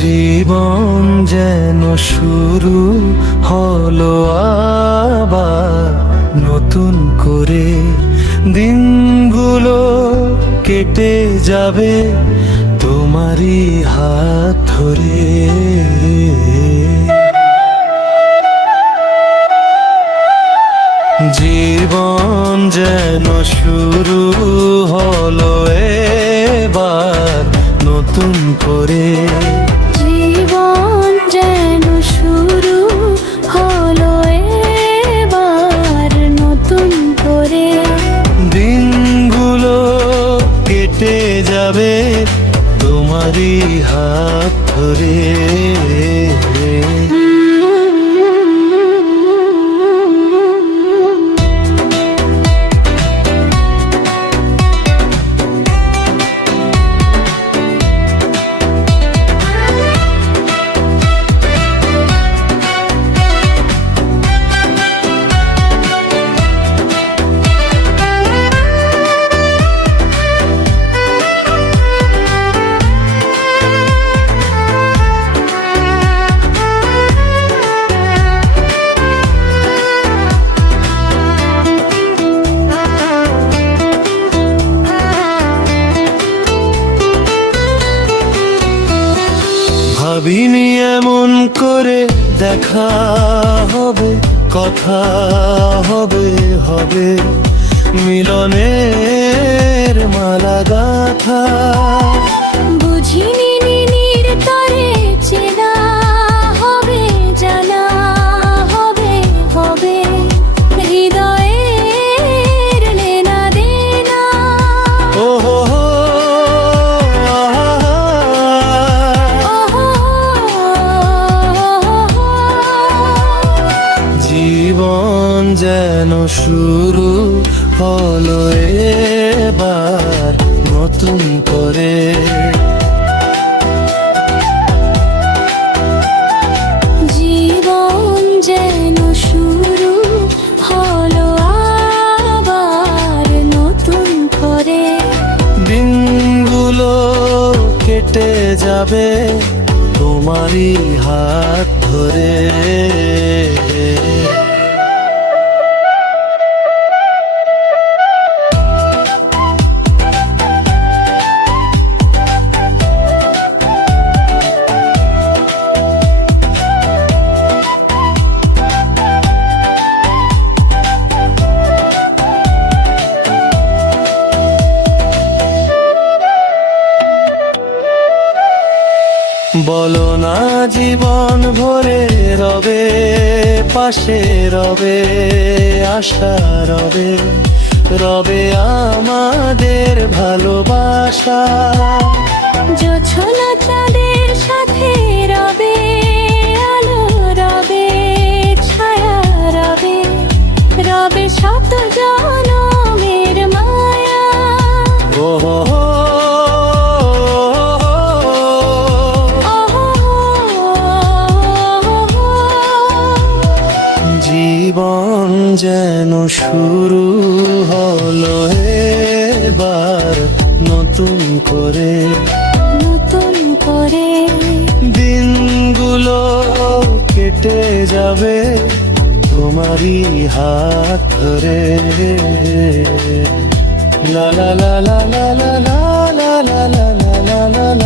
জীবন যেন শুরু হলো আবার নতুন করে, দিনগুলো কেটে যাবে তোমারই হাত ধরে। জীবন যেন শুরু হলো এবার নতুন করে, জীবন যেন শুরু হলো এবার নতুন করে। দিনগুলো কেটে যাবে তোমারই হাত ধরে। ভাবিনি এমন করে দেখা হবে, কথা হবে হবে মিলনের মালা গাথা। বুঝিনি নিনির তরে চেনা হবে, জানা হবে হবে হৃদয়ের লেনা দেনা। ওহো জীবন যেন শুরু হলো এবার নতুন করে। জীবন যেন শুরু হলো আবার নতুন করে। দিনগুলো কেটে যাবে তোমারই হাত ধরে। বলো না জীবন ভরে রবে পাশে, রবে আশা, রবে রবে আমাদের ভালোবাসা। জোছনা চাঁদের সাথে রবে আলো, রবে ছায়া, রবে রবে শত জনমের মায়া। ওহো জীবন যেন শুরু হলো এবার নতুন করে, নতুন করে। দিনগুলো কেটে যাবে তোমারই হাত ধরে। লা লা লা লা লা লা লা লা লা লা লা লা লা।